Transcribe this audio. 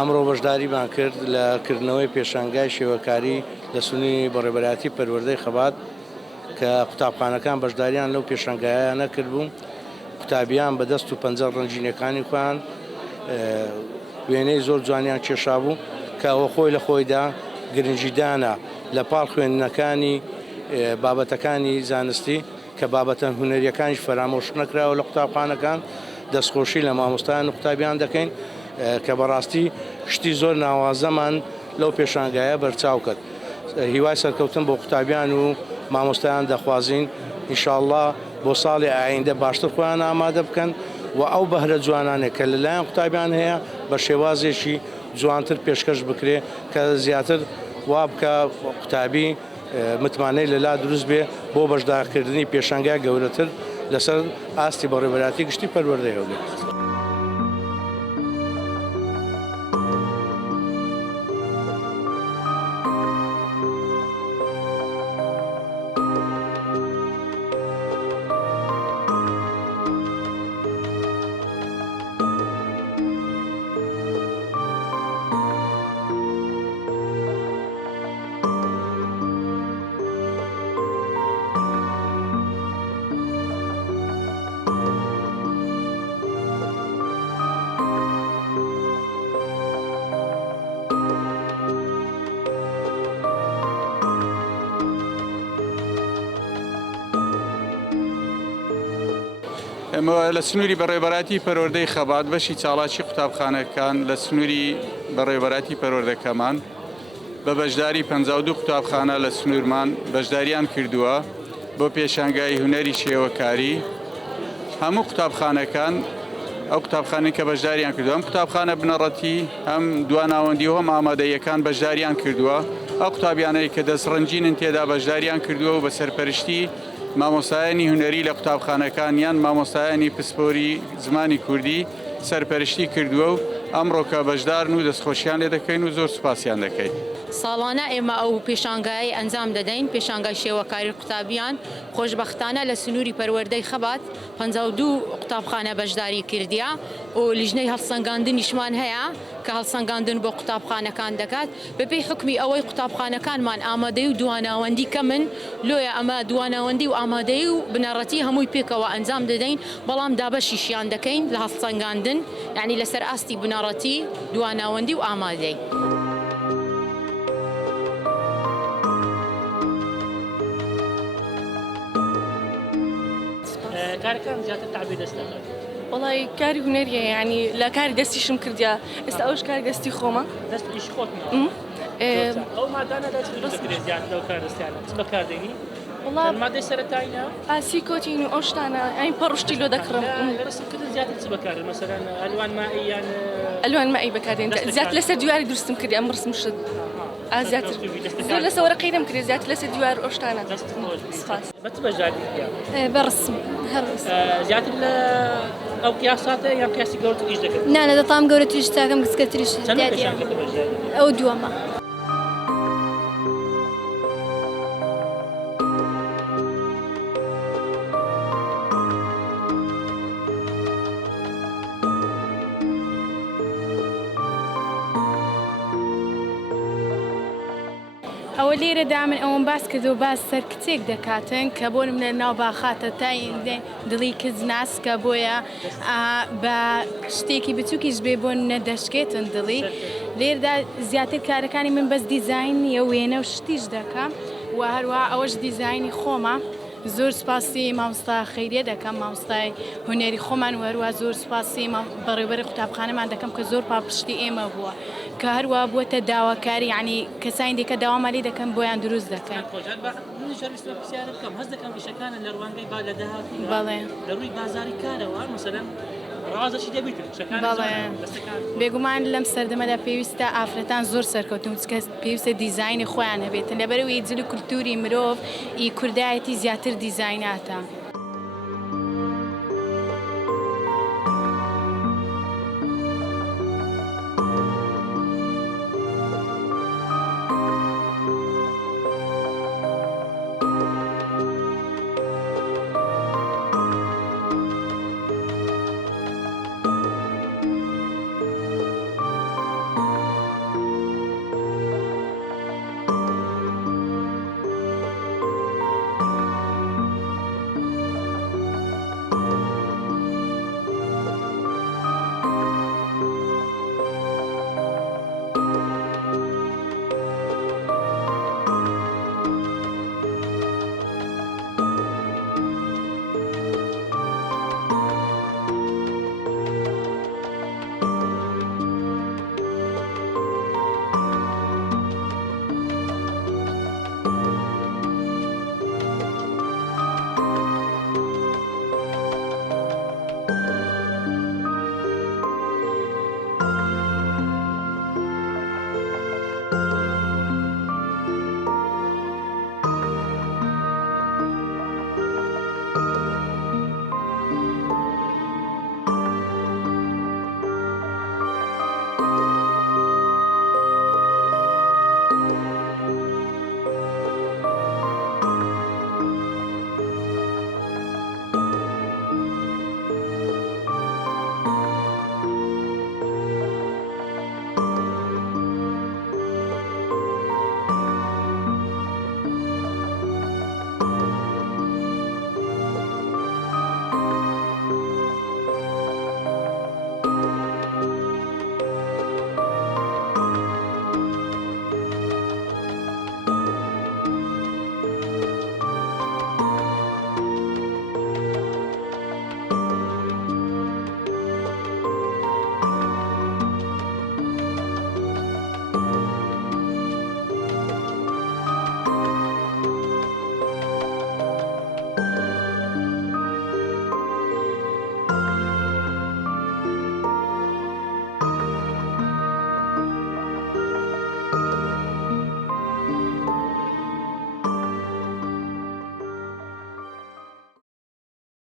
ئەمڕۆ بەشداریمان کرد لە کردنەوەی پێشانگای شێوەکاری لە سنووری بەڕێوەبەرایەتی پەروەردەی خەبات کە قوتابخانەکان بەشداریان لەو پێشانگایانە کردبوو. قوتابیان بەدەست و پەنجە ڕەنجینەکانی خۆیان وێنەی زۆر جوانیان کێشابوو کە ئەوە خۆی لە خۆیدا گرنگیدانە لە پاڵ خوێندنەکانی بابەتەکانی زانستی کە بابەتە هونەریەکانیش فەرامۆش نەکراوە لە قوتابخانەکان. دەستخۆشی لە مامۆستایان و قوتابیان دەکەین کە بەڕاستی شتی زۆر ناوازەمان لەو پێشانگایە بەرچاو کرد. هیوای سەرکەوتن بۆ قوتابیان و مامۆستایان دەخوازین ئینشاءڵڵا بۆ ساڵی ئایندە باشتر خۆیان ئامادە بکەن و ئەو بەهرە جوانانێک کە لەلایەن قوتابیان هەیە بە شێوازێکی جوانتر پێشکەش بکرێ کە زیاتر وا بکە قوتابی متمانەی لەلا دروست بێ بۆ بەشدارکردنی پێشانگای گەورەتر لەسەر ئاستی بەڕێوەبەرایەتی گشتی پەروەردەیەوە بێت. لە سنووری بەڕێوەبەرایەتی پەروەردەی خەبات بەشی چاڵاکی قوتابخانەکان لە سنووری بەڕێوەبەرایەتی پەروەردەکەمان بە بەشداری 52 قوتابخانە لە سنوورمان بەشداریان کردووە بۆ پێشانگای هونەری شێوەکاری. هەموو قوتابخانەکان ئەو قوتابخانەی کە بەشداریان کردووە ئەم قوتابخانە بنەڕەتی هەم دواناوەندی و هەم ئامادەیەکان بەشداریان کردووە. ئەو قوتابیانەی کە دەستڕەنجینن تێدا بەشداریان کردووە و بە سەرپەرشتی مامۆستایانی هونەری لە قوتابخانەکان یان مامۆستایانی پسپۆری زمانی کوردی سەرپەرشتی کردووە و ئەمڕۆ کە بەشدارن و دەستخۆشیان لێ دەکەین و زۆر سوپاسیان دەکەین. ساڵانە ئێمە ئەو پێشانگای ئەنجام دەدەین، پێشانگای شێوەکاری قوتابیان. خۆشبەختانە لە سنووری پەروەردەی خەبات 52 قوتابخانە بەشداری کردیا و لیژنەی هەڵسەنگاندنیشمان هەیە کە هەڵسەنگاندن بۆ قوتابخانەکان دەکات بەپێی حکمی ئەوەی قوتابخانەکانمان ئامادەی و دواناوەندی کەمن. لۆیە ئەمە دواناوەندی و ئامادەی و بنەڕەتی هەمووی پێکەوە ئەنجام دەدەین، بەڵام دابەشیشیان دەکەین لە هەڵسەنگاندن، یعنی لەسەر ئاستی بنەڕەتی دواناوەندی و ئامادەی. کارەکان زیاتر تعبیر دەست دەکات. وڵی کاری هونەریە، یعنی لە کاری دەستیشم کردیا، ئێستا ئەوش کاری دەستی خۆمە. دەستیش خۆت ئەو مادانە دەست زیاتر لەو کار دەستیانە چ بەکاردێنی؟ مادەی سەرەتاییە ئاسی کۆتین و ئەو شتانە ئەین پەڕشتی لۆ دەکڕم. لە ڕستکردن زیاتر چ بەکاردێن؟ مەسەلەن ئەلوان مائی یان ئەلوان مائی بەکاردێن. زیاتر لەسەر دیواری دروستم کردی ئەم ڕسم شت. زیاتر زۆر لەسەر وەرەقەی دەم کرێ، زیاتر لەسەر دیوار ئەو شتانە. سپاس. بە چ بەشداری بەڕسم هەڕست. زیاتر لە ئەو قیاساتە یان قیاسی گەورەتر ئیش دەکەن؟ نانە دەتام گەورەتریش تاکەم گچکەتریش ئەو دووەمە. ئەوە لێرەدا من ئەوم باس کرد و باس سەر کچێک دەکاتن کە بۆ منە ناو باخاتە تا دڵی کەس ناسکە بۆیە بە شتێکی بچووکیش بێ بۆ نەدەشکێتن دڵی. لێردا زیاتر کارەکانی من بەس دیزاینیە وێنە و شتیش دەکەم و هەروە ئەوەش دیزاینی خۆمە. زۆر سپاسی مامۆستا خەیریە دەکەم، مامۆستای هونەری خۆمان، و هەروە زۆر سپاسی بەڕێوەبەری قوتابخانەمان دەکەم کە زۆر پاپشتی ئێمە بووە کە هەروە بووەتە داواکاری، یعنی کەسانی دیکە داوامالی دەکەم بۆیان دروست دەکەن. هەست دەکەم ئیشەکانە لە ڕوانگەی با لە داهاتی بەڵێ لە ڕووی بازاری کارەوە مەسەلەن ڕازەشی دەبیت بێگومان لەم سەردەمەدا پێویستە ئافرەتان زۆر سەرکەوتون چکە پێویستە دیزاینی خۆیان هەبێتن لەبەرەوەی جل و کولتوری مرۆڤ ئی کوردایەتی زیاتر دیزایناتە.